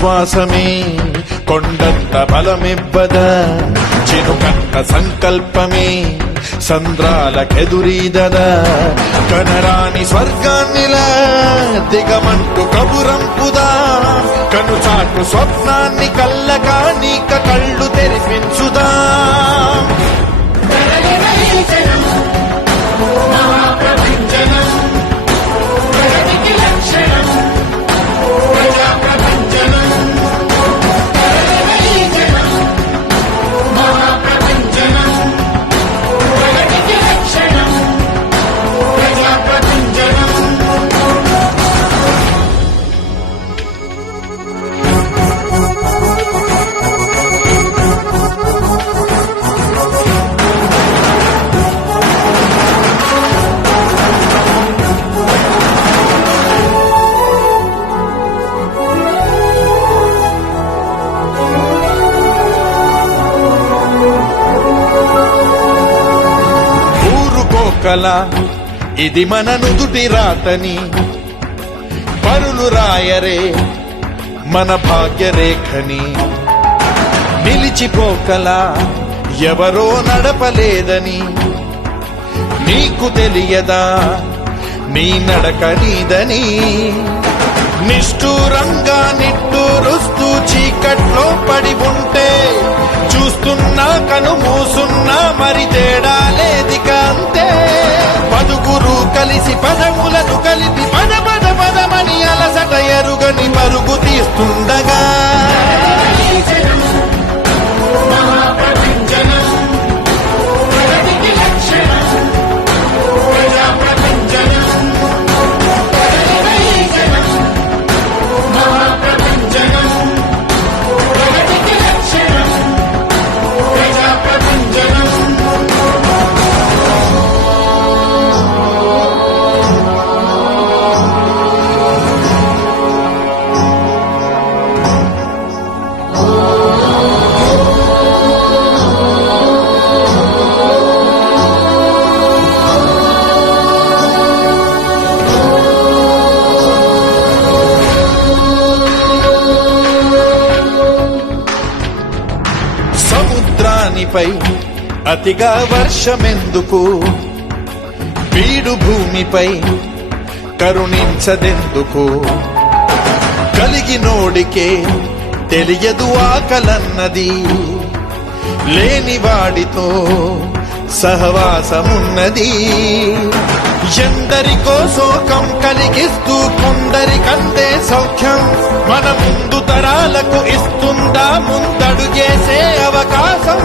విశ్వాసమే కొండంత బలమివ్వదా, చినుకంత సంకల్పమే సంద్రాలకెదురీదదా, కనరాని స్వర్గాన్నిలా దిగమంటూ కబురంపుదా, కనుచాటు స్వప్నాన్ని కళ్ళగా నీక కళ్ళు తెరిపించుదా. కల ఇది మన నుదుటి రాతని పరులు రాయరే మన భాగ్యరేఖని, నిలిచిపోకలా ఎవరో నడపలేదని నీకు తెలియదా నీ నడక నీదని. నిష్ఠూరంగా నిట్టూరుస్తూ చీకట్లో పడి ఉంటే చూస్తున్నా కను మూసున్నా మరి తేడా లేదిక అంతే. పదుగురు కలిసి పదములను కలిపి పద పద పదమని అలసట ఎరుగని పరుగు తీస్తుండగా సముద్రానిపై అతిగా వర్షమెందుకు, బీడు భూమిపై కరుణించదెందుకు, కలిగినోడికే తెలియదు ఆకలన్నది, లేనివాడితో సహవాసమున్నది. ఎందరికో శోకం కలిగిస్తూ కొందరికందే సౌఖ్యం మన ముందు తరాలకు ఇస్తుందా ముందడుగేసే అవకాశం.